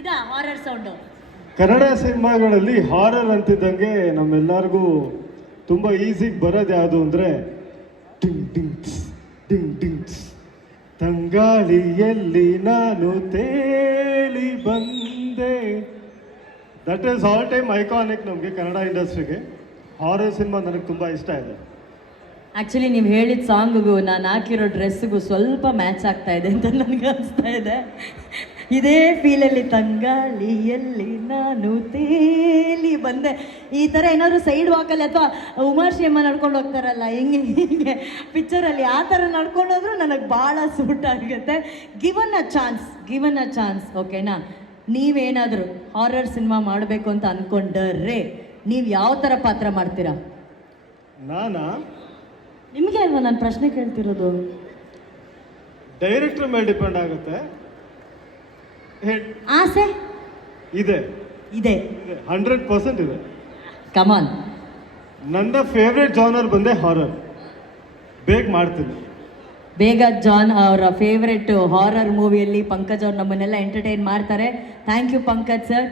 ಇದಾ horror sound? Kannada ಸಿನಿಮಾಗಳಲ್ಲಿ horror ಅಂತಿದ್ದಂಗೆ ನಮ್ಮೆಲ್ಲರಿಗೂ ತುಂಬ ಈಸಿಗೆ ಬರೋದು ಯಾವುದು ಅಂದರೆ ಟಿಂಗ್ ಟಿಂಗ್ ಟ್ಸ್, ಟಿಂಗ್ ಟಿಂಗ್ ಟ್ಸ್. ತಂಗಾಳಿಯಲ್ಲಿ ನಾನು ತೇಲಿ ಬಂದೆ. That is all time iconic ನಮಗೆ ಕನ್ನಡ ಇಂಡಸ್ಟ್ರಿಗೆ. ಹಾರರ್ ಸಿನಿಮಾ ನನಗೆ ತುಂಬ ಇಷ್ಟ ಇದೆ. ಆ್ಯಕ್ಚುಲಿ ನೀವು ಹೇಳಿದ ಸಾಂಗಿಗೂ ನಾನು ಹಾಕಿರೋ ಡ್ರೆಸ್ಸಿಗೂ ಸ್ವಲ್ಪ ಮ್ಯಾಚ್ ಆಗ್ತಾ ಇದೆ ಅಂತ ನನಗೆ ಅನಿಸ್ತಾ ಇದೆ. ಇದೇ ಫೀಲಲ್ಲಿ ತಂಗಾಳಿಯಲ್ಲಿ ನಾನು ತೇಲಿ ಬಂದೆ. ಈ ಥರ ಏನಾದರೂ ಸೈಡ್ ವಾಕಲ್ಲಿ ಅಥವಾ ಉಮಾಶ್ರೀಯಮ್ಮ ನಡ್ಕೊಂಡು ಹೋಗ್ತಾರಲ್ಲ ಹಿಂಗೆ ಹೀಗೆ ಪಿಕ್ಚರಲ್ಲಿ ಆ ಥರ ನಡ್ಕೊಂಡು ಹೋದ್ರೂ ನನಗೆ ಭಾಳ ಸೂಟ್ ಆಗುತ್ತೆ. ಗಿವನ್ ಅ ಚಾನ್ಸ್ ಓಕೆನಾ? ನೀವೇನಾದರೂ ಹಾರರ್ ಸಿನಿಮಾ ಮಾಡಬೇಕು ಅಂತ ಅಂದ್ಕೊಂಡ್ರೆ ನೀವು ಯಾವ ಥರ ಪಾತ್ರ ಮಾಡ್ತೀರಾ? ನಾನಾ ನಿಮಗೆ ಅಲ್ವಾ ನಾನು ಪ್ರಶ್ನೆ ಕೇಳ್ತಿರೋದು? ಡೈರೆಕ್ಟರ್ ಮೇಲೆ ಡಿಪೆಂಡ್ ಆಗುತ್ತೆ. ಆಸೆ ಇದೆ ಇದೆ 100% ಇದೆ. ಕಮಾನ್. ನನ್ನ ಫೇವ್ರೆಟ್ ಜಾನರ್ ಬಂದೆ ಹಾರರ್. ಬೇಗ ಮಾಡ್ತೀನಿ. ಬೇಗ ಜಾನ್ ಅವರ ಫೇವ್ರೆಟ್ ಹಾರರ್ ಮೂವಿಯಲ್ಲಿ ಪಂಕಜ್ ಅವ್ರು ನಮ್ಮನ್ನೆಲ್ಲ ಎಂಟರ್ಟೈನ್ ಮಾಡ್ತಾರೆ. Thank you Pankaj sir.